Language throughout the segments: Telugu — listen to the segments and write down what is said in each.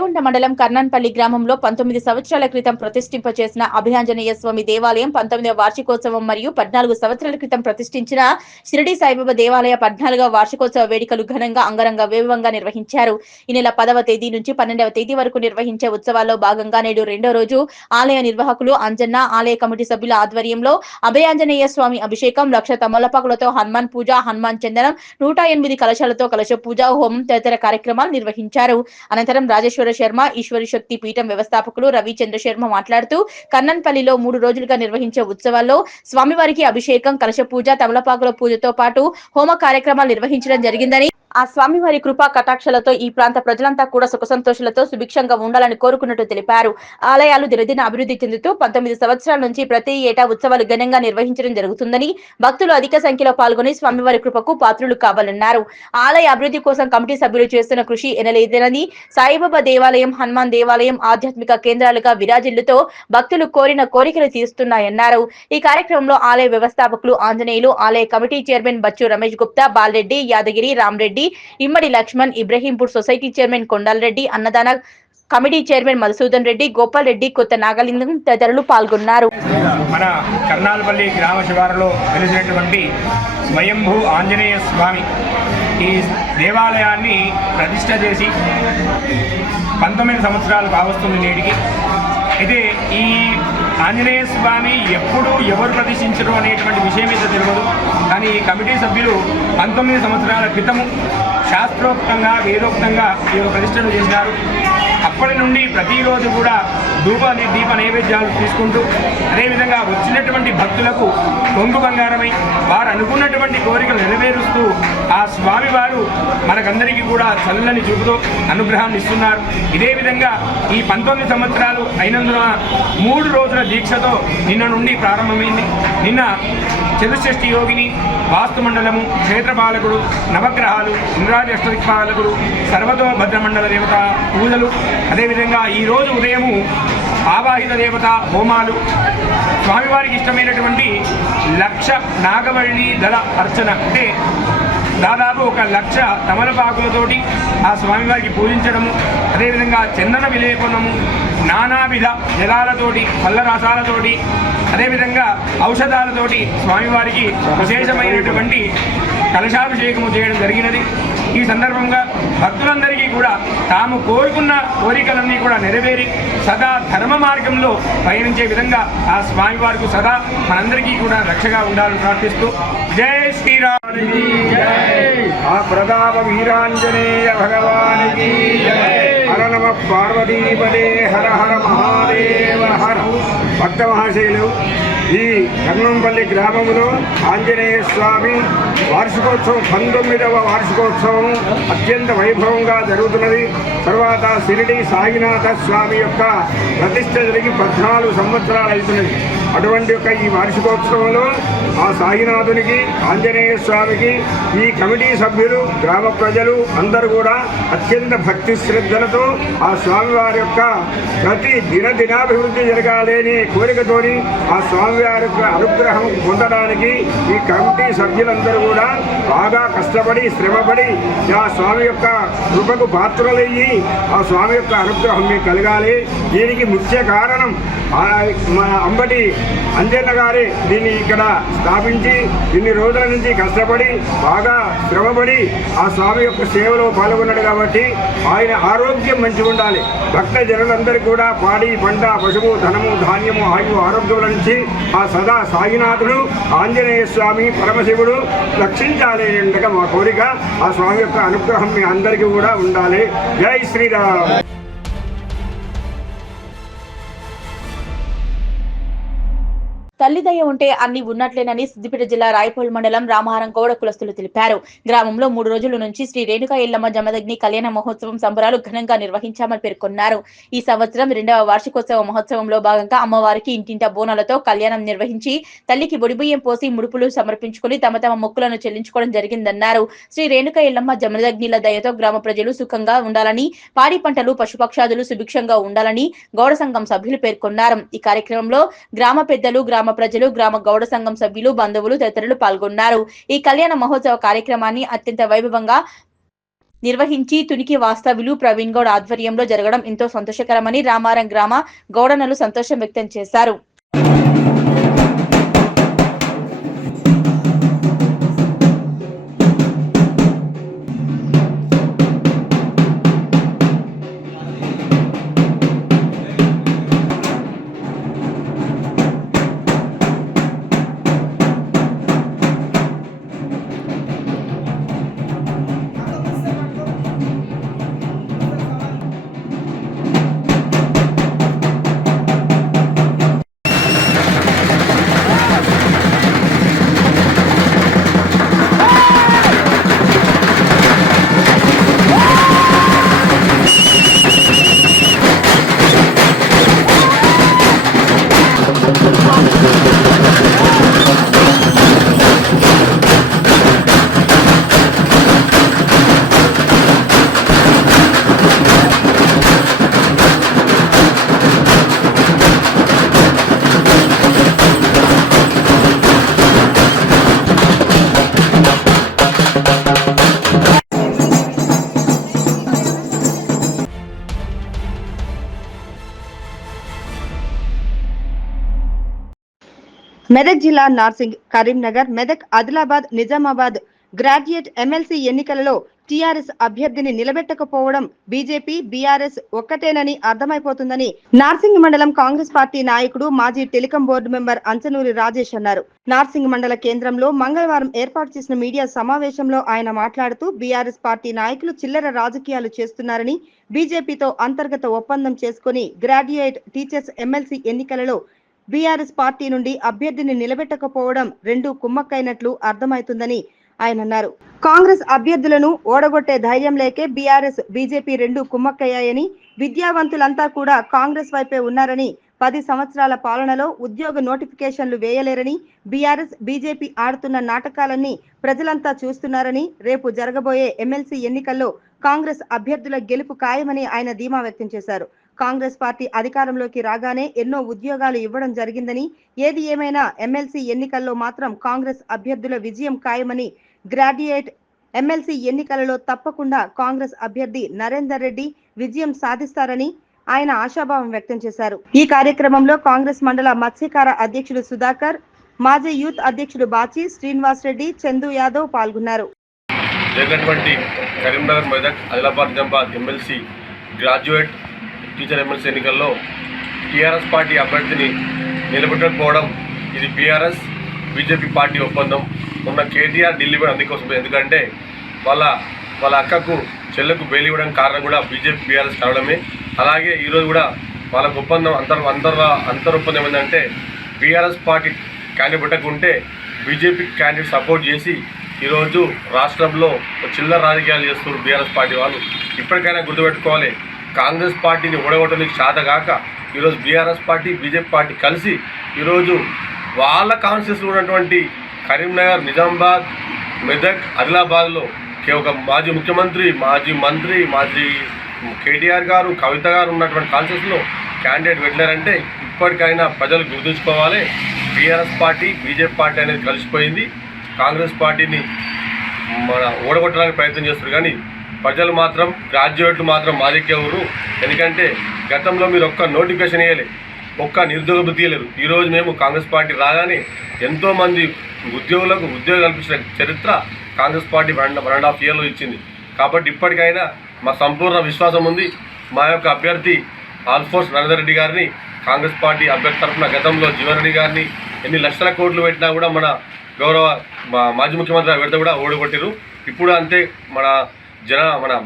రేగుంట మండలం కర్నాన్పల్లి గ్రామంలో 19 సంవత్సరాల క్రితం ప్రతిష్ఠింపచేసిన అభయాంజనేయ స్వామి దేవాలయం 19వ వార్షికోత్సవం మరియు 14 సంవత్సరాల క్రితం ప్రతిష్ఠించిన షిరిడి సాయిబాబా దేవాలయ 14వ వార్షికోత్సవ వేడుకలు ఘనంగా అంగరంగ వైభవంగా నిర్వహించారు. ఈ నెల 10వ తేదీ నుంచి 12వ తేదీ వరకు నిర్వహించే ఉత్సవాల్లో భాగంగా నేడు రెండో రోజు ఆలయ నిర్వాహకులు అంజన్న ఆలయ కమిటీ సభ్యుల ఆధ్వర్యంలో అభయాంజనేయ స్వామి అభిషేకం, లక్ష తమలపాకులతో హనుమాన్ పూజ, హనుమాన్ చందనం, 108 కలశాలతో కలశ పూజ, హోమం తదితర కార్యక్రమాలు నిర్వహించారు. అనంతరం రాజేశ్వర శర్మ ఈశ్వరి శక్తి పీఠం వ్యవస్థాపకులు రవిచంద్ర శర్మ మాట్లాడుతూ కర్నన్పల్లిలో 3 రోజులుగా నిర్వహించే ఉత్సవాల్లో స్వామివారికి అభిషేకం, కలశ పూజ, తమలపాకుల పూజతో పాటు హోమ కార్యక్రమాలు నిర్వహించడం జరిగిందని, ఆ స్వామివారి కృపా కటాక్షలతో ఈ ప్రాంత ప్రజలంతా కూడా సుఖ సంతోషాలతో సుభిక్షంగా ఉండాలని కోరుకున్నట్టు తెలిపారు. ఆలయాలు దినదిన అభివృద్ధి చెందుతూ 19 సంవత్సరాల నుంచి ప్రతి ఏటా ఉత్సవాలు ఘనంగా నిర్వహించడం జరుగుతుందని, భక్తులు అధిక సంఖ్యలో పాల్గొని స్వామివారి కృపకు పాత్రులు కావాలన్నారు. ఆలయ అభివృద్ధి కోసం కమిటీ సభ్యులు చేస్తున్న కృషి ఎనలేదనని, సాయిబాబా దేవాలయం, హనుమాన్ దేవాలయం ఆధ్యాత్మిక కేంద్రాలుగా విరాజిల్లుతో భక్తులు కోరిన కోరికలు తీరుస్తున్నాయన్నారు. ఈ కార్యక్రమంలో ఆలయ వ్యవస్థాపకులు ఆంజనేయులు, ఆలయ కమిటీ చైర్మన్ బచ్చు రమేష్ గుప్తా, బాలరెడ్డి, యాదగిరి, రామరెడ్డి, ఇమ్మడి లక్ష్మణ్, ఇబ్రహీంపూర్ సొసైటీ చైర్మన్ కొండాలరెడ్డి, అన్నదాన కమిటీ చైర్మన్ మధుసూదన్ రెడ్డి, గోపాల్ రెడ్డి, కొత్త నాగలింగం తదితరులు పాల్గొన్నారు. మన కర్నాల్పల్లి గ్రామ శివారులో వెలిసినటువంటి స్వయంభూ ఆంజనేయ స్వామి ఈ దేవాలయాన్ని ప్రతిష్ట చేసి 19 సంవత్సరాలు కావస్తుంది నేటికి. అయితే ఈ ఆంజనేయ స్వామి ఎప్పుడు ఎవరు ప్రతిష్ఠించరు అనేటువంటి విషయం అయితే తెలియదు. కానీ ఈ కమిటీ సభ్యులు 19 సంవత్సరాల క్రితము శాస్త్రోక్తంగా వేదోక్తంగా ఈ యొక్క ప్రతిష్టను చేసినారు. అప్పటి నుండి ప్రతిరోజు కూడా దీప నైవేద్యాలు తీసుకుంటూ, అదేవిధంగా వచ్చినటువంటి భక్తులకు కొంగు బంగారమై వారు అనుకున్నటువంటి కోరికలు నెరవేరుస్తూ ఆ స్వామివారు మనకందరికీ కూడా చల్లని చూపుతో అనుగ్రహాన్ని ఇస్తున్నారు. ఇదే విధంగా ఈ 19 సంవత్సరాలు అయినందున 3 రోజుల దీక్షతో నిన్న నుండి ప్రారంభమైంది. నిన్న చతుషష్ఠి యోగిని, వాస్తు మండలము, క్షేత్రపాలకుడు, నవగ్రహాలు, ఇంద్రాది అష్టదిక్పాలకుడు, సర్వతో భద్రమండల దేవత పూజలు, అదేవిధంగా ఈరోజు ఉదయము ఆవాహిత దేవత హోమాలు, స్వామివారికి ఇష్టమైనటువంటి లక్ష నాగవల్లి దళ అర్చన, అంటే దాదాపు 1,00,000 తమలపాకులతోటి ఆ స్వామివారికి పూజించడము, అదేవిధంగా చందన విలేపనము, నానావిధ జలాలతోటి, పళ్ళ రసాలతోటి, అదేవిధంగా ఔషధాలతోటి స్వామివారికి విశేషమైనటువంటి కలశాభిషేకము చేయడం జరిగినది. ఈ సందర్భంగా భక్తులందరికీ కూడా తాము కోరుకున్న కోరికలన్నీ కూడా నెరవేరి సదా ధర్మ మార్గంలో పయనించే విధంగా ఆ స్వామివారికి సదా మనందరికీ కూడా రక్షగా ఉండాలని ప్రార్థిస్తూ జై శ్రీరామునికి జై, ఆ ప్రతాప వీరాంజనేయ భగవానికి జై. హర నమ పార్వతీపదే హర హర మహాదేవ హర. భక్త మహాశయులు, ఈ కర్నంపల్లి గ్రామంలో ఆంజనేయ స్వామి వార్షికోత్సవం 19వ వార్షికోత్సవం అత్యంత వైభవంగా జరుగుతున్నది. తర్వాత షిరిడి సాయినాథ స్వామి యొక్క ప్రతిష్ట జరిగి 14 సంవత్సరాలు అవుతున్నది. అటువంటి యొక్క ఈ వార్షికోత్సవంలో ఆ సాయినాథునికి, ఆంజనేయ స్వామికి ఈ కమిటీ సభ్యులు, గ్రామ ప్రజలు అందరూ కూడా అత్యంత భక్తి శ్రద్ధలతో ఆ స్వామివారి యొక్క ప్రతి దినాభివృద్ధి జరగాలని కోరికతోని ఆ స్వామివారి యొక్క అనుగ్రహం పొందడానికి ఈ కమిటీ సభ్యులందరూ కూడా బాగా కష్టపడి శ్రమపడి ఆ స్వామి యొక్క కృపకు పాత్రలయ్యి ఆ స్వామి యొక్క అనుగ్రహం మీకు కలగాలి. దీనికి ముఖ్య కారణం మా అంబటి అంజన్న గారే దీన్ని ఇక్కడ స్థాపించి ఇన్ని రోజుల నుంచి కష్టపడి బాగా శ్రమపడి ఆ స్వామి యొక్క సేవలో పాల్గొన్నాడు. కాబట్టి ఆయన ఆరోగ్యం మంచిగా ఉండాలి. భక్త జనులందరికీ కూడా పాడి పంట, పశువు, ధనము, ధాన్యము, ఆయువు, ఆరోగ్యముల నుంచి ఆ సదా సాయినాథుడు ఆంజనేయ స్వామి పరమశివుడు రక్షించాలి అంటే మా కోరిక. ఆ స్వామి యొక్క అనుగ్రహం మీ అందరికీ కూడా ఉండాలి. జై శ్రీరామ్. తల్లిదయ ఉంటే అన్ని ఉన్నట్లేనని సిద్దిపేట జిల్లా రాయపూల్ మండలం రామహారం గౌడ కులస్తులు తెలిపారు. గ్రామంలో 3 రోజుల నుంచి శ్రీ రేణుకా ఎల్లమ్మ జమదగ్ని కళ్యాణ మహోత్సవం సంబరాలు ఘనంగా నిర్వహించామని పేర్కొన్నారు. ఈ సంవత్సరం 2వ వార్షికోత్సవ మహోత్సవంలో భాగంగా అమ్మవారికి ఇంటింట బోనాలతో కళ్యాణం నిర్వహించి తల్లికి బొడిబియ్యం పోసి ముడుపులు సమర్పించుకుని తమ మొక్కులను చెల్లించుకోవడం జరిగిందన్నారు. శ్రీ రేణుకా ఎల్లమ్మ జమదగ్నిల దయతో గ్రామ ప్రజలు సుఖంగా ఉండాలని, పాడి పంటలు, పశుపక్షాదులు సుభిక్షంగా ఉండాలని గౌడ సంఘం సభ్యులు పేర్కొన్నారు. ఈ కార్యక్రమంలో గ్రామ పెద్దలు, గ్రామ ప్రజలు, గ్రామ గౌడ సంఘం సభ్యులు, బంధువులు తదితరులు పాల్గొన్నారు. ఈ కళ్యాణ మహోత్సవ కార్యక్రమాన్ని అత్యంత వైభవంగా నిర్వహించి తునికి వాస్తవ్యులు ప్రవీణ్ గౌడ్ ఆధ్వర్యంలో జరగడం ఎంతో సంతోషకరమని రామారం గ్రామ గౌడనలు సంతోషం వ్యక్తం చేశారు. మెదక్ జిల్లా నార్సింగ్, కరీంనగర్, మెదక్, ఆదిలాబాద్, నిజామాబాద్ గ్రాడ్యుయేట్ ఎమ్మెల్సీ ఎన్నికలలో టీఆర్ఎస్ అభ్యర్థిని నిలబెట్టకపోవడం బీజేపీ, బీఆర్ఎస్ ఒక్కటేనని అర్థమైపోతుందని నార్సింగ్ మండలం కాంగ్రెస్ పార్టీ నాయకుడు, మాజీ telecom board member Anchanuri Rajesh అన్నారు. నార్సింగ్ మండల కేంద్రంలో మంగళవారం ఏర్పాటు చేసిన మీడియా సమావేశంలో ఆయన మాట్లాడుతూ బీఆర్ఎస్ పార్టీ నాయకులు చిల్లర రాజకీయాలు చేస్తున్నారని, బీజేపీతో అంతర్గత ఒప్పందం చేసుకుని గ్రాడ్యుయేట్ టీచర్స్ ఎమ్మెల్సీ ఎన్నికలలో బీఆర్ఎస్ పార్టీ నుండి అభ్యర్థిని నిలబెట్టకపోవడం రెండు కుమ్మక్కైనట్లు అర్థమైతుందని ఆయన అన్నారు. కాంగ్రెస్ అభ్యర్థులను ఓడగొట్టే ధైర్యం లేకే బీఆర్ఎస్, బీజేపీ రెండు కుమ్మక్కయ్యాయని, విద్యావంతులంతా కూడా కాంగ్రెస్ వైపే ఉన్నారని, 10 సంవత్సరాల పాలనలో ఉద్యోగ నోటిఫికేషన్లు వేయలేరని, బీఆర్ఎస్, బీజేపీ ఆడుతున్న నాటకాలన్నీ ప్రజలంతా చూస్తున్నారని, రేపు జరగబోయే ఎమ్మెల్సీ ఎన్నికల్లో కాంగ్రెస్ అభ్యర్థుల గెలుపు ఖాయమని ఆయన ధీమా వ్యక్తం చేశారు. కాంగ్రెస్ పార్టీ అధికారంలోకి రాగానే ఎన్నో ఉద్యోగాలు ఇవ్వడం జరిగిందని, ఏది ఏమైనా ఎమ్మెల్సీ ఎన్నికల్లో మాత్రం కాంగ్రెస్ అభ్యర్థుల విజయం ఖాయమని, గ్రాడ్యుయేట్ ఎమ్మెల్సీ ఎన్నికలలో తప్పకుండా కాంగ్రెస్ అభ్యర్థి నరేందర్ రెడ్డి విజయం సాధిస్తారని ఆయన ఆశాభావం వ్యక్తం చేశారు. ఈ కార్యక్రమంలో కాంగ్రెస్ మండల మత్స్యకార అధ్యక్షుడు సుధాకర్, మాజీ యూత్ అధ్యక్షుడు బాచి, శ్రీనివాస్ రెడ్డి, చందు యాదవ్ పాల్గొన్నారు. Karimnagar, Medak, Adilabad, Nizamabad MLC graduate teacher MLC ఎన్నికల్లో టీఆర్ఎస్ పార్టీ అభ్యర్థిని నిలబెట్టకపోవడం ఇది బీఆర్ఎస్, బీజేపీ పార్టీ ఒప్పందం. ఉన్న కేటీఆర్ ఢిల్లీ కూడా అందుకోసం, ఎందుకంటే వాళ్ళ అక్కకు చెల్లెకు బెయిల్ ఇవ్వడానికి కారణం కూడా బీజేపీ, బీఆర్ఎస్ కావడమే. అలాగే ఈరోజు కూడా వాళ్ళకు ఒప్పందం అంతర్ ఒప్పందం ఏంటంటే బీఆర్ఎస్ పార్టీ క్యాండిడేట్ పెట్టకుంటే బీజేపీ క్యాండిడేట్ సపోర్ట్ చేసి ఈరోజు రాష్ట్రంలో చిల్లర రాజకీయాలు చేస్తున్నారు బీఆర్ఎస్ పార్టీ వాళ్ళు. ఇప్పటికైనా గుర్తుపెట్టుకోవాలి, కాంగ్రెస్ పార్టీని ఓడగొట్టడానికి చేతగాక ఈరోజు బీఆర్ఎస్ పార్టీ, బీజేపీ పార్టీ కలిసి ఈరోజు వాళ్ళ కాన్స్టిట్యూన్సీలో ఉన్నటువంటి కరీంనగర్, నిజామాబాద్, మెదక్, ఆదిలాబాద్లో ఒక మాజీ ముఖ్యమంత్రి, మాజీ మంత్రి, మాజీ కేటీఆర్ గారు, కవిత గారు ఉన్నటువంటి కాన్స్టిట్యూన్సీలో క్యాండిడేట్ పెట్టారంటే ఇప్పటికైనా ప్రజలు గుర్తుంచుకోవాలి. బీఆర్ఎస్ పార్టీ, బీజేపీ పార్టీ అనేది కలిసిపోయింది. కాంగ్రెస్ పార్టీని ఓడగొట్టడానికి ప్రయత్నం చేస్తారు, కానీ ప్రజలు మాత్రం, గ్రాడ్యుయేట్లు మాత్రం మాదిక్కెవరు. ఎందుకంటే గతంలో మీరు ఒక్క నోటిఫికేషన్ ఇవ్వలే, ఒక్క నిరుద్యోగ వృత్తి ఇవ్వలేరు. ఈరోజు మేము కాంగ్రెస్ పార్టీ రాగానే ఎంతోమంది ఉద్యోగులకు ఉద్యోగం కల్పించిన చరిత్ర కాంగ్రెస్ పార్టీ 1.5 years ఇచ్చింది. కాబట్టి ఇప్పటికైనా మా సంపూర్ణ విశ్వాసం ఉంది. మా యొక్క అభ్యర్థి ఆల్ఫోర్స్ నరేందర్ రెడ్డి గారిని కాంగ్రెస్ పార్టీ అభ్యర్థి తరఫున గతంలో జీవన్ రెడ్డి గారిని ఎన్ని లక్షల కోట్లు పెట్టినా కూడా మన గౌరవ మాజీ ముఖ్యమంత్రి పెడితే కూడా ఓడగొట్టారు. ఇప్పుడు అంతే మన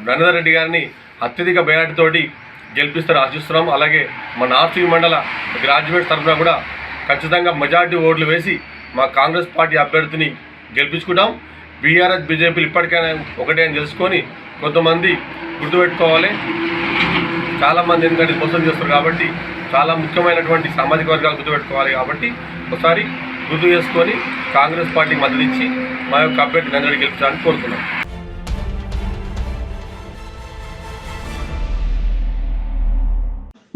నరేందర్ రెడ్డి గారిని అత్యధిక మెజార్టీతోటి గెలిపిస్తారు ఆశిస్తున్నాం. అలాగే మన నార్సింగ్ మండల గ్రాడ్యుయేట్ తరఫున కూడా ఖచ్చితంగా మెజార్టీ ఓట్లు వేసి మా కాంగ్రెస్ పార్టీ అభ్యర్థిని గెలిపించుకుంటాం. బీఆర్ఎస్, బీజేపీలు ఇప్పటికైనా ఒకటే అని తెలుసుకొని కొంతమంది గుర్తుపెట్టుకోవాలి. చాలామంది ఎందుకంటే మోసం చేస్తారు కాబట్టి చాలా ముఖ్యమైనటువంటి సామాజిక వర్గాలు గుర్తుపెట్టుకోవాలి. కాబట్టి ఒకసారి గుర్తు చేసుకొని కాంగ్రెస్ పార్టీకి మద్దతు ఇచ్చి మా యొక్క అభ్యర్థి నరేందర్ రెడ్డి గెలిపించాలని కోరుతున్నాం.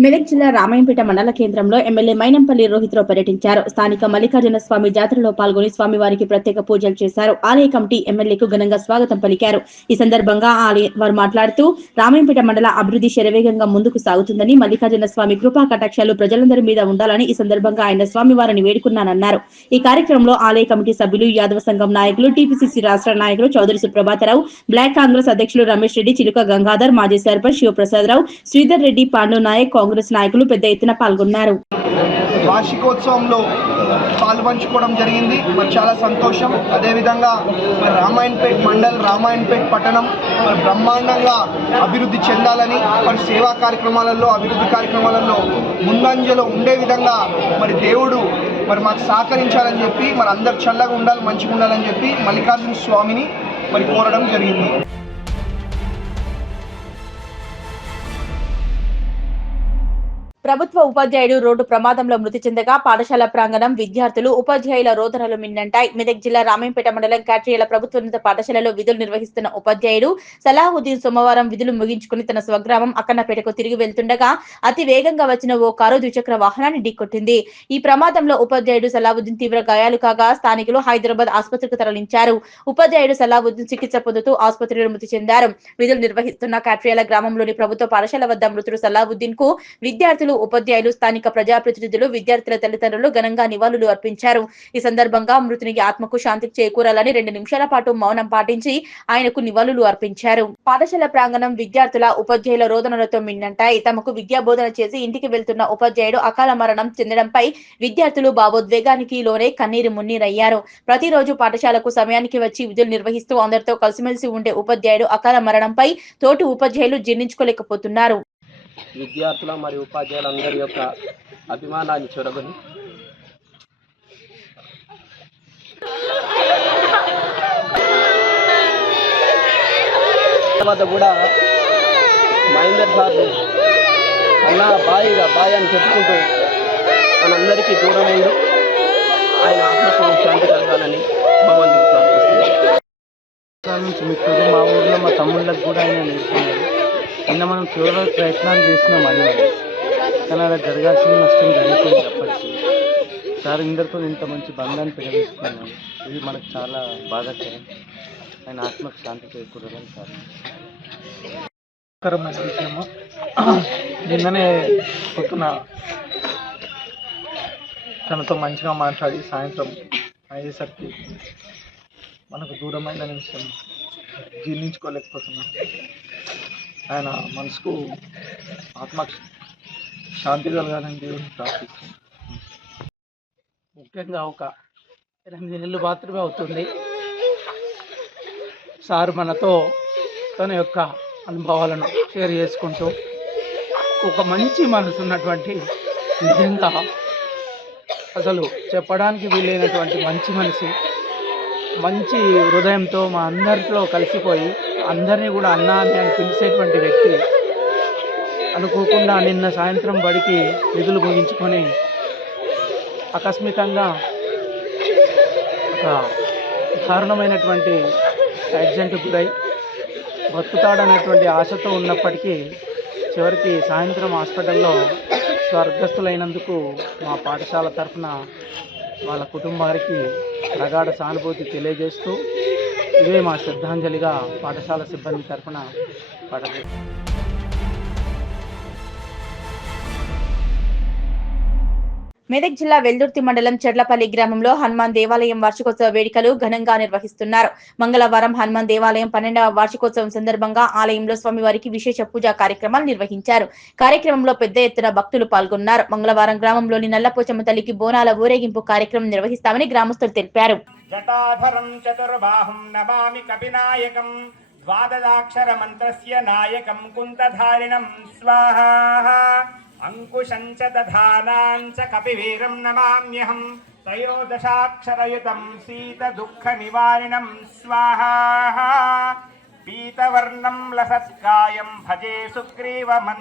మెదక్ జిల్లా రామాయంపేట మండల కేంద్రంలో ఎమ్మెల్యే మైనంపల్లి రోహిత్రావు పర్యటించారు. స్థానిక మల్లికార్జున స్వామి జాతరలో పాల్గొని స్వామివారికి ప్రత్యేక పూజలు చేశారు. ఆలయ కమిటీ ఎమ్మెల్యేకు ఘనంగా స్వాగతం పలికారు. ఈ సందర్భంగా వారు మాట్లాడుతూ రామాయంపేట మండల అభివృద్ధి శరవేగంగా ముందుకు సాగుతుందని, మల్లికార్జున స్వామి కృపా కటాక్షాలు ప్రజలందరి మీద ఉండాలని ఈ సందర్భంగా ఆయన స్వామివారిని వేడుకున్నానన్నారు. ఈ కార్యక్రమంలో ఆలయ కమిటీ సభ్యులు, యాదవ సంఘం నాయకులు, టీపీసీసీ రాష్ట్ర నాయకులు చౌదరి సుప్రభాతరావు, బ్లాక్ కాంగ్రెస్ అధ్యక్షులు రమేష్ రెడ్డి, చిలుక గంగాధర్, మాజీ సర్పంచ్ శివప్రసాదరావు, శ్రీధర్ రెడ్డి, పాండు నాయక్, కాంగ్రెస్ నాయకులు పెద్ద ఎత్తున పాల్గొన్నారు. వార్షికోత్సవంలో పాల్పంచుకోవడం జరిగింది. మరి చాలా సంతోషం. అదేవిధంగా మరి రామాయణపేట్ మండల్, రామాయణపేట్ పట్టణం మరి బ్రహ్మాండంగా అభివృద్ధి చెందాలని, మరి సేవా కార్యక్రమాలలో, అభివృద్ధి కార్యక్రమాలలో ముందంజలో ఉండే విధంగా మరి దేవుడు మరి మాకు సహకరించాలని చెప్పి, మరి అందరు చల్లగా ఉండాలి, మంచిగా ఉండాలని చెప్పి మల్లికార్జున స్వామిని మరి కోరడం జరిగింది. ప్రభుత్వ ఉపాధ్యాయుడు రోడ్డు ప్రమాదంలో మృతి చెందగా పాఠశాల ప్రాంగణం, విద్యార్థులు, ఉపాధ్యాయుల రోదనలు మిన్నంటాయి. మెదక్ జిల్లా రామాయంపేట మండలం కాట్రియాల ప్రభుత్వోన్నత పాఠశాలలో విధులు నిర్వహిస్తున్న ఉపాధ్యాయుడు సలాహుద్దీన్ సోమవారం విధులు ముగించుకుని తన స్వగ్రామం అక్కన్నపేటకు తిరిగి వెళ్తుండగా అతి వేగంగా వచ్చిన ఓ కారు ద్విచక్ర వాహనాన్ని ఢీకొట్టింది. ఈ ప్రమాదంలో ఉపాధ్యాయుడు సలాహుద్దీన్ తీవ్ర గాయాలు కాగా స్థానికులు హైదరాబాద్ ఆసుపత్రికి తరలించారు. ఉపాధ్యాయుడు సలాహుద్దీన్ చికిత్స పొందుతూ ఆసుపత్రిలో మృతి చెందారు. విధులు నిర్వహిస్తున్న కాట్రియాల గ్రామంలోని ప్రభుత్వ పాఠశాల వద్ద మృతుడు సలాహుద్దీన్ కు విద్యార్థులు, ఉపాధ్యాయులు, స్థానిక ప్రజాప్రతినిధులు, విద్యార్థుల తల్లిదండ్రులు ఘనంగా నివాళులు అర్పించారు. ఈ సందర్భంగా మృతునికి ఆత్మకు శాంతి చేకూరాలని 2 నిమిషాల పాటు మౌనం పాటించి ఆయనకు నివాళులు అర్పించారు. పాఠశాల ప్రాంగణం, విద్యార్థుల, ఉపాధ్యాయుల రోదనలతో మిన్నంటాయి. తమకు విద్యా బోధన చేసి ఇంటికి వెళ్తున్న ఉపాధ్యాయుడు అకాల మరణం చెందడంపై విద్యార్థులు భావోద్వేగానికి లోనే కన్నీరు మున్నీరయ్యారు. ప్రతిరోజు పాఠశాలకు సమయానికి వచ్చి విధులు నిర్వహిస్తూ అందరితో కలిసిమెలిసి ఉండే ఉపాధ్యాయుడు అకాల మరణంపై తోటి ఉపాధ్యాయులు జీర్ణించుకోలేకపోతున్నారు. విద్యార్థుల మరియు ఉపాధ్యాయులందరి యొక్క అభిమానాన్ని చూరగొని తర్వాత కూడా మహేందర్ సార్ అన్న బాయ్ అని చెప్పుకుంటూ మనందరికీ దూరమైండు. ఆయన ఆత్మకు శాంతి కలగాలని భగవంతుడు ప్రార్థిస్తున్నాను. నుంచి మిత్రుడు మా ఊర్లో మా తమ్ముళ్ళకి కూడా ఆయన నేర్చుకున్నారు. నిన్న మనం తీవ్ర ప్రయత్నాలు చేసినాం అని, కానీ అలా జరగాల్సిన నష్టం జరిగిపోయింది. అప్పటికి సార్ ఇందరితో ఇంత మంచి బంధాన్ని పెరగేసుకున్నాం. ఇది మనకు చాలా బాధాకరం. ఆయన ఆత్మకు శాంతి చేకూరాలని సార్ కరమైన విషయము. నిన్ననే పొద్దున తనతో మంచిగా మాట్లాడి సాయంత్రం అయ్యేసరికి మనకు దూరమైన విషయం జీర్ణించుకోలేకపోతున్నాం. ఆయన మనసుకు ఆత్మ శాంతి కలగాలని దేవుని ప్రార్థిస్తున్నాం. ముఖ్యంగా ఒక 8 నెలలు మాత్రమే అవుతుంది సార్ మనతో తన యొక్క అనుభవాలను షేర్ చేసుకుంటూ ఒక మంచి మనసు ఉన్నటువంటి, నిజంగా అసలు చెప్పడానికి వీలైనటువంటి మంచి మనిషి, మంచి హృదయంతో మా అందరితో కలిసిపోయి అందరినీ కూడా అన్న అని పిలిచేటువంటి వ్యక్తి. అనుకోకుండా నిన్న సాయంత్రం బడికి విధులు ముగించుకొని ఆకస్మికంగా ఒక దారుణమైనటువంటి యాక్సిడెంట్కు గురై బతుకుతాడనేటువంటి ఆశతో ఉన్నప్పటికీ చివరికి సాయంత్రం హాస్పిటల్లో స్వర్గస్థులైనందుకు మా పాఠశాల తరఫున వాళ్ళ కుటుంబానికి ప్రగాఢ సానుభూతి తెలియజేస్తూ ఇవే మా శ్రద్ధాంజలిగా పాఠశాల సిబ్బంది తరఫున మెదక్ జిల్లా వెల్దుర్తి మండలం చెర్లపల్లి గ్రామంలో హనుమాన్ దేవాలయం వార్షికోత్సవ వేడుకలు ఘనంగా నిర్వహిస్తున్నారు. మంగళవారం హనుమాన్ దేవాలయం 12వ వార్షికోత్సవం సందర్భంగా ఆలయంలో స్వామివారికి విశేష పూజా కార్యక్రమాలు నిర్వహించారు. కార్యక్రమంలో పెద్ద ఎత్తున భక్తులు పాల్గొన్నారు. మంగళవారం గ్రామంలోని నల్లపోచమ్మ తల్లికి బోనాల ఊరేగింపు కార్యక్రమం నిర్వహిస్తామని గ్రామస్తులు తెలిపారు. జటాభరం చతుర్బాహుం నమామి కపినాయకం ద్వాదశాక్షర మంత్రస్య నాయకం కుంతధారిణం స్వాహా అంకుశం చ దధానాం చ కపివీరం నమామ్యహం త్రయోదశాక్షరయుతం శీత దుఃఖ నివారిణం స్వాహా పీతవర్ణం లసత్కాయం భజే సుగ్రీవమం.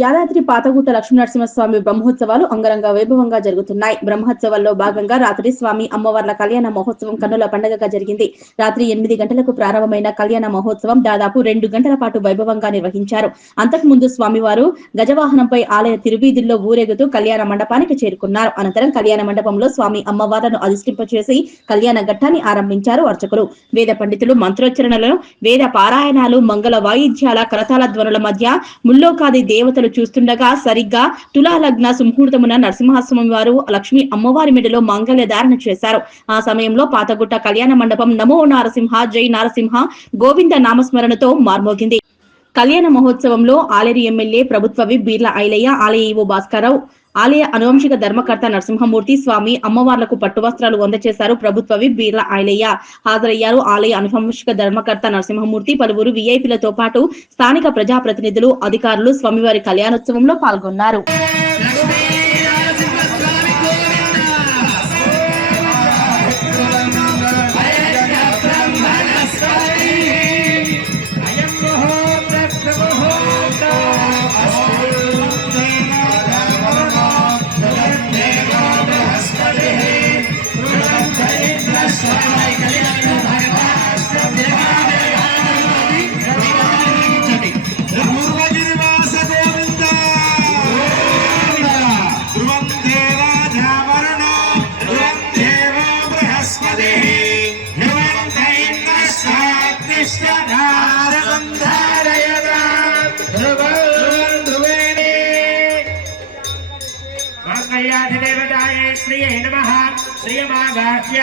యాదాద్రి పాతగుట్ట లక్ష్మీనరసింహస్వామి బ్రహ్మోత్సవాలు అంగరంగ వైభవంగా జరుగుతున్నాయి. బ్రహ్మోత్సవాల్లో భాగంగా రాత్రి స్వామి అమ్మవార్ల కళ్యాణ మహోత్సవం కన్నుల పండుగగా జరిగింది. రాత్రి 8 గంటలకు ప్రారంభమైన కళ్యాణ మహోత్సవం దాదాపు 2 గంటల పాటు వైభవంగా నిర్వహించారు. అంతకుముందు స్వామివారు గజవాహనంపై ఆలయ తిరువీధుల్లో ఊరేగుతూ కళ్యాణ మండపానికి చేరుకున్నారు. అనంతరం కళ్యాణ మండపంలో స్వామి అమ్మవార్లను అధిష్టింపచేసి కళ్యాణ ఘట్టాన్ని ఆరంభించారు అర్చకులు. వేద పండితులు మంత్రోచ్చరణలను, వేద పారాయణాలు, మంగళ వాయిద్యాల, కరతాళ ధ్వనుల మధ్య ముల్లోకాది దేవతలు చూస్తుండగా సరిగ్గా తులా లగ్న సుముహూర్తమున నరసింహస్వామి వారు లక్ష్మీ అమ్మవారి మెడలో మాంగళ్య ధారణ చేశారు. ఆ సమయంలో పాతగుట్ట కళ్యాణ మండపం నమో నారసింహ, జై నారసింహ, గోవింద నామస్మరణతో మార్మోగింది. కళ్యాణ మహోత్సవంలో ఆలేరు ఎమ్మెల్యే ప్రభుత్వ విప్ బీర్ల ఐలయ్య, ఆలయ ఈవో భాస్కరరావు, ఆలయ అనువంశిక ధర్మకర్త నరసింహమూర్తి, స్వామి అమ్మవార్లకు పట్టు వస్త్రాలు అందజేశారు. ప్రభుత్వ విప్ బీర్ల ఐలయ్య హాజరయ్యారు. ఆలయ అనువంశిక ధర్మకర్త నరసింహమూర్తి, పలువురు విఐపీలతో పాటు స్థానిక ప్రజాప్రతినిధులు, అధికారులు స్వామివారి కళ్యాణోత్సవంలో పాల్గొన్నారు. श्रिये नमः श्रियमागाख्य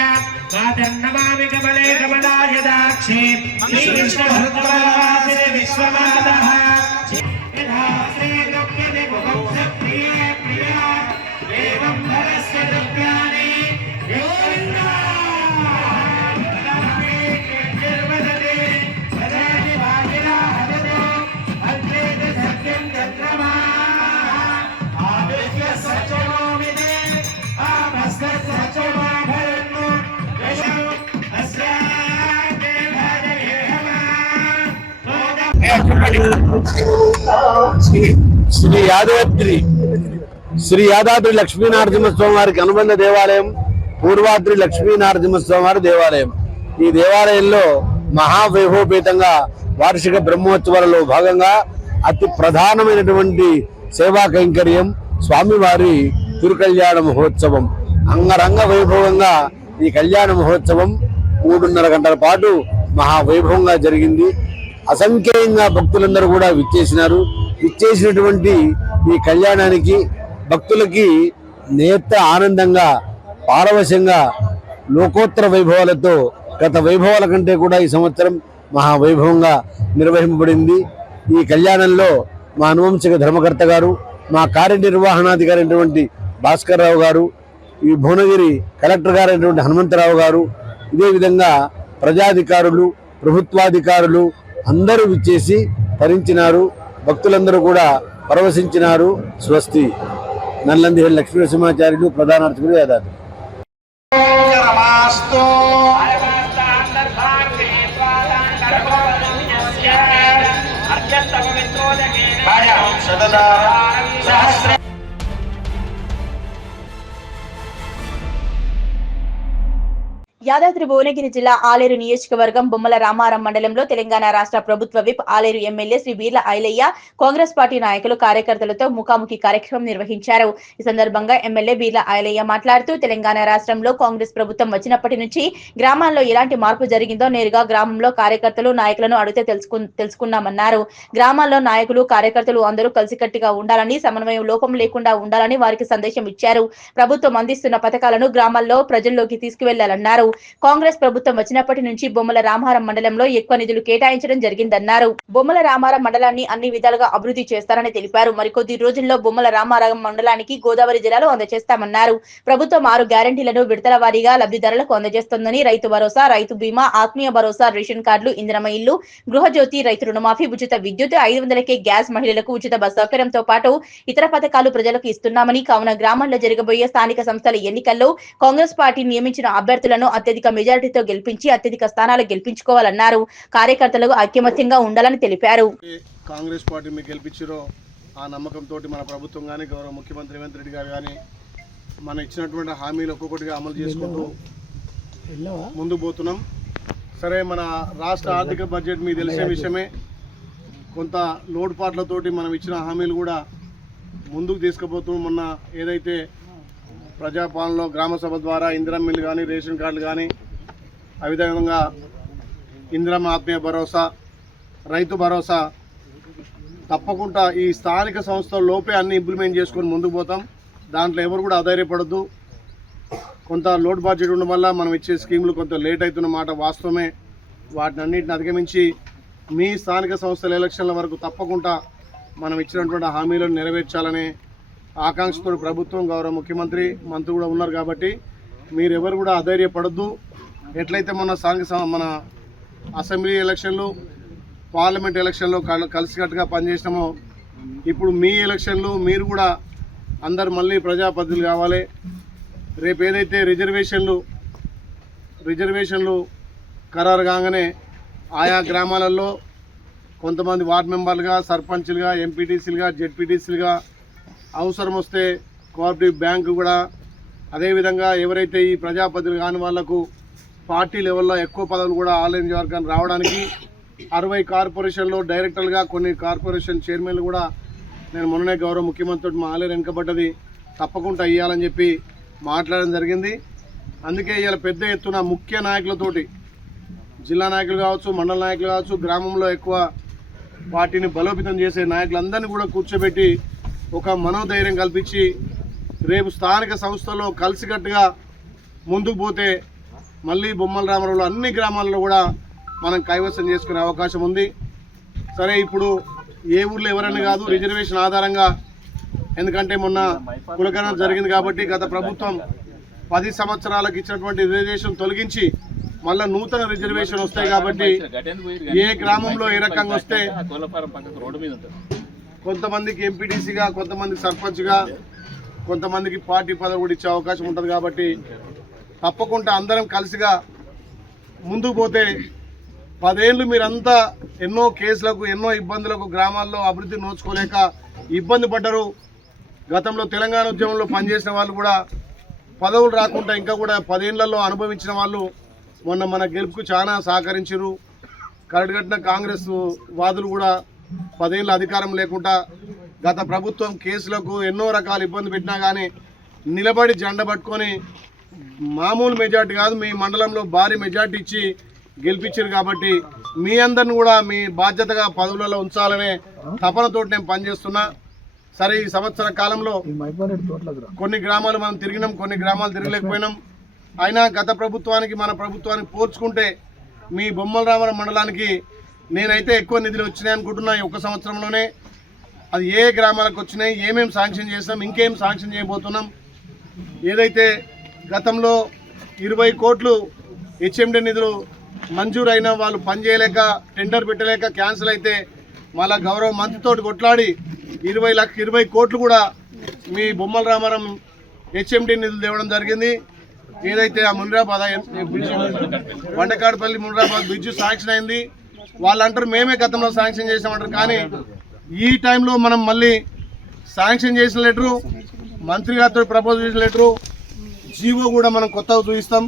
मातर्नमामि कमले कमलायदाक्षे श्रीकृष्णभक्तवासे विश्वमातः यथा श्रीद्रव्यते भुवंस प्रिये प्रिया एवं भरस्य द्रव्याणि योगिन्द्रा नमः निर्वदते सदानि वाजिरा हदतो अद्वैत सत्यं चन्द्रमा आवेश्य सचनोमि శ్రీ యాదాద్రి లక్ష్మీనరసింహస్వామి వారికి అనుబంధ దేవాలయం పూర్వాద్రి లక్ష్మీనరసింహస్వామి వారి దేవాలయం. ఈ దేవాలయంలో మహావైభవపేతంగా వార్షిక బ్రహ్మోత్సవాలలో భాగంగా అతి ప్రధానమైనటువంటి సేవా కైంకర్యం స్వామివారి తిరుకళ్యాణ మహోత్సవం. అంగరంగ వైభవంగా ఈ కళ్యాణ మహోత్సవం 3.5 గంటల పాటు మహావైభవంగా జరిగింది. అసంఖ్యంగా భక్తులందరూ కూడా విచ్చేసినటువంటి ఈ కళ్యాణానికి భక్తులకి నేత్ర ఆనందంగా, పారవశ్యంగా, లోకోత్తర వైభవాలతో గత వైభవాల కంటే కూడా ఈ సంవత్సరం మహావైభవంగా నిర్వహింపబడింది. ఈ కళ్యాణంలో మా అనువంశిక ధర్మకర్త గారు, మా కార్యనిర్వహణాధికారి అయినటువంటి భాస్కర్రావు గారు, ఈ భువనగిరి కలెక్టర్ గారు అయినటువంటి హనుమంతరావు గారు, ఇదే విధంగా ప్రజాధికారులు, ప్రభుత్వాధికారులు అందరూ విచ్చేసి తరించినారు. భక్తులందరూ కూడా పరవశించినారు. స్వస్తి. నల్లందిహెళ్ళి లక్ష్మీనరసింహాచార్యులు, ప్రధాన అర్చకులు, యాదాద్రి. యాదాద్రి భువనగిరి జిల్లా ఆలేరు నియోజకవర్గం బొమ్మల రామారం మండలంలో తెలంగాణ రాష్ట్ర ప్రభుత్వ whip Aleru MLA Shri Beerla Ailaiah Congress party నాయకులు, కార్యకర్తలతో ముఖాముఖి కార్యక్రమం నిర్వహించారు. ఈ సందర్భంగా ఎమ్మెల్యే బీర్ల ఐలయ్య మాట్లాడుతూ, తెలంగాణ రాష్ట్రంలో కాంగ్రెస్ ప్రభుత్వం వచ్చినప్పటి నుంచి గ్రామాల్లో ఎలాంటి మార్పు జరిగిందో నేరుగా గ్రామంలో కార్యకర్తలు, నాయకులను అడిగితే తెలుసుకున్నామన్నారు. గ్రామాల్లో నాయకులు, కార్యకర్తలు అందరూ కలిసికట్టుగా ఉండాలని, సమన్వయం లోపం లేకుండా ఉండాలని వారికి సందేశం ఇచ్చారు. ప్రభుత్వం అందిస్తున్న పథకాలను గ్రామాల్లో ప్రజల్లోకి తీసుకువెళ్లాలన్నారు. కాంగ్రెస్ ప్రభుత్వం వచ్చినప్పటి నుంచి బొమ్మల రామారం మండలంలో ఎక్కువ నిధులు కేటాయించడం జరిగిందన్నారు. బొమ్మల రామారం మండలాన్ని అన్ని విధాలుగా అభివృద్ధి చేస్తారని తెలిపారు. మరికొద్ది రోజుల్లో బొమ్మల రామారం మండలానికి గోదావరి జిల్లాలో అందజేస్తామన్నారు. ప్రభుత్వం 6 గ్యారంటీలను విడతల వారీగా లబ్ధిదారులకు అందజేస్తోందని, రైతు భరోసా, రైతు బీమా, ఆత్మీయ భరోసా, రేషన్ కార్డులు, ఇందిరమ్మ ఇల్లు, గృహజ్యోతి, రైతు రుణమాఫీ, ఉచిత విద్యుత్, 500కే గ్యాస్, మహిళలకు ఉచిత బస్ సౌకర్యంతో పాటు ఇతర పథకాలు ప్రజలకు ఇస్తున్నామని, కావున గ్రామాల్లో జరగబోయే స్థానిక సంస్థల ఎన్నికల్లో కాంగ్రెస్ పార్టీ నియమించిన అభ్యర్థులను అత్యధిక మెజారిటీతో గెలిపించి అత్యధిక స్థానాలు గెలిపించుకోవాలన్నారు. కార్యకర్తలకు ఐకమత్యంగా ఉండాలని తెలిపారు. కాంగ్రెస్ పార్టీ మీకు గెలిపించారో ఆ నమ్మకంతో మన ప్రభుత్వం కానీ గౌరవ ముఖ్యమంత్రి రేవంత్ రెడ్డి గారు కానీ మన ఇచ్చినటువంటి హామీలు ఒక్కొక్కటిగా అమలు చేసుకుంటూ ముందుకు పోతున్నాం. సరే, మన రాష్ట్ర ఆర్థిక బడ్జెట్ మీకు తెలిసే విషయమే. కొంత లోటుపాట్లతోటి మనం ఇచ్చిన హామీలు కూడా ముందుకు తీసుకుపోతూ మొన్న ఏదైతే ప్రజాపాలనలో గ్రామసభ ద్వారా ఇందిరమ్మ ఇల్లు కానీ రేషన్ కార్డులు కానీ అదేవిధంగా ఇందిరమ్మ ఆత్మీయ భరోసా రైతు భరోసా తప్పకుండా ఈ స్థానిక సంస్థల లోపే అన్ని ఇంప్లిమెంట్ చేసుకొని ముందుకు పోతాం. దాంట్లో ఎవరు కూడా అధైర్యపడద్దు. కొంత లోడ్ బడ్జెట్ ఉండడం వల్ల మనం ఇచ్చే స్కీములు కొంత లేట్ అవుతున్న మాట వాస్తవమే. వాటిని అన్నింటిని అధిగమించి మీ స్థానిక సంస్థల ఎలక్షన్ల వరకు తప్పకుండా మనం ఇచ్చినటువంటి హామీలను నెరవేర్చాలనే ఆకాంక్షతో ప్రభుత్వం గౌరవ ముఖ్యమంత్రి మంత్రి కూడా ఉన్నారు. కాబట్టి మీరెవరు కూడా అధైర్యపడద్దు. ఎట్లయితే మన అసెంబ్లీ ఎలక్షన్లు పార్లమెంట్ ఎలక్షన్లో కలిసికట్టుగా పనిచేసినామో ఇప్పుడు మీ ఎలక్షన్లు మీరు కూడా అందరు మళ్ళీ ప్రజాప్రతినిధులు కావాలి. రేపు ఏదైతే రిజర్వేషన్లు ఖరారు కాగానే ఆయా గ్రామాలలో కొంతమంది వార్డు మెంబర్లుగా సర్పంచ్లుగా ఎంపీటీసీలుగా జెడ్పీటీసీలుగా అవసరం వస్తే కోఆపరేటివ్ బ్యాంకు కూడా అదేవిధంగా ఎవరైతే ఈ ప్రజాప్రతినిధులు కాని వాళ్లకు పార్టీ లెవెల్లో ఎక్కువ పదవులు కూడా ఆల్ ఇండియా వర్గాన్ని రావడానికి 60 కార్పొరేషన్లో డైరెక్టర్లుగా కొన్ని కార్పొరేషన్ చైర్మన్లు కూడా నేను మొన్ననే గౌరవ ముఖ్యమంత్రి మా ఆలేరు వెనుకబడ్డది తప్పకుండా ఇవ్వాలని చెప్పి మాట్లాడడం జరిగింది. అందుకే ఇవాళ పెద్ద ఎత్తున ముఖ్య నాయకులతోటి జిల్లా నాయకులు కావచ్చు, మండల నాయకులు కావచ్చు, గ్రామంలో ఎక్కువ పార్టీని బలోపేతం చేసే నాయకులందరినీ కూడా కూర్చోబెట్టి ఒక మనోధైర్యం కల్పించి రేపు స్థానిక సంస్థల్లో కలిసికట్టుగా ముందుకు పోతే మళ్ళీ బొమ్మల రామరావులో అన్ని గ్రామాల్లో కూడా మనం కైవసం చేసుకునే అవకాశం ఉంది. సరే, ఇప్పుడు ఏ ఊర్లో ఎవరని కాదు, రిజర్వేషన్ ఆధారంగా, ఎందుకంటే మొన్న కులగణన జరిగింది కాబట్టి గత ప్రభుత్వం 10 సంవత్సరాలకు ఇచ్చినటువంటి రిజర్వేషన్ తొలగించి మళ్ళీ నూతన రిజర్వేషన్ వస్తాయి కాబట్టి ఏ గ్రామంలో ఏ రకంగా వస్తే కొంతమందికి ఎంపీటీసీగా, కొంతమందికి సర్పంచ్గా, కొంతమందికి పార్టీ పదవి కూడా ఇచ్చే అవకాశం ఉంటుంది. కాబట్టి తప్పకుండా అందరం కలిసిగా ముందుకు పోతే 10 ఏళ్ళు మీరంతా ఎన్నో కేసులకు ఎన్నో ఇబ్బందులకు గ్రామాల్లో అభివృద్ధి నోచుకోలేక ఇబ్బంది పడ్డారు. గతంలో తెలంగాణ ఉద్యమంలో పనిచేసిన వాళ్ళు కూడా పదవులు రాకుండా ఇంకా కూడా 10 ఏళ్లలో అనుభవించిన వాళ్ళు మొన్న మన గెలుపుకు చాలా సహకరించారు. కరడుగట్టిన కాంగ్రెస్ వాదులు కూడా 10 ఏళ్ళ అధికారం లేకుండా గత ప్రభుత్వం కేసులకు ఎన్నో రకాల ఇబ్బంది పెట్టినా కానీ నిలబడి జెండా పట్టుకొని మామూలు మెజార్టీ కాదు, మీ మండలంలో భారీ మెజార్టీ ఇచ్చి గెలిపించారు. కాబట్టి మీ అందరిని కూడా మీ బాధ్యతగా పదవులలో ఉంచాలనే తపనతో నేను పనిచేస్తున్నా. సరే, ఈ సంవత్సర కాలంలో కొన్ని గ్రామాలు మనం తిరిగినాం, కొన్ని గ్రామాలు తిరగలేకపోయినాం. అయినా గత ప్రభుత్వానికి మన ప్రభుత్వానికి పోల్చుకుంటే మీ బొమ్మల రామరావు మండలానికి నేనైతే ఎక్కువ నిధులు వచ్చినాయి అనుకుంటున్నా. ఈ 1 సంవత్సరంలోనే అది ఏ గ్రామాలకు వచ్చినాయి, ఏమేమి శాంక్షన్ చేస్తాం, ఇంకేం శాంక్షన్ చేయబోతున్నాం. ఏదైతే గతంలో 20 కోట్లు హెచ్ఎండి నిధులు మంజూరు అయినా వాళ్ళు పనిచేయలేక టెండర్ పెట్టలేక క్యాన్సిల్ అయితే మళ్ళా గౌరవ మంత్రితో కొట్లాడి 20 కోట్లు కూడా మీ బొమ్మల రామారం హెచ్ఎండి నిధులు తేవడం జరిగింది. ఏదైతే ఆ మునిరాబాద్ వండకాడపల్లి మునిరాబాద్ బ్రిడ్జ్ శాంక్షన్ అయింది. వాళ్ళంటారు మేమే గతంలో శాంక్షన్ చేసామంటారు. కానీ ఈ టైంలో మనం మళ్ళీ శాంక్షన్ చేసిన లెటరు, మంత్రి గారితో ప్రపోజ్ చేసిన లెటరు, జీవో కూడా మనం కొత్తగా చూపిస్తాం.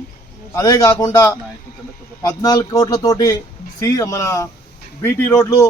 అదే కాకుండా 14 కోట్లతోటి మన బీటీ రోడ్లు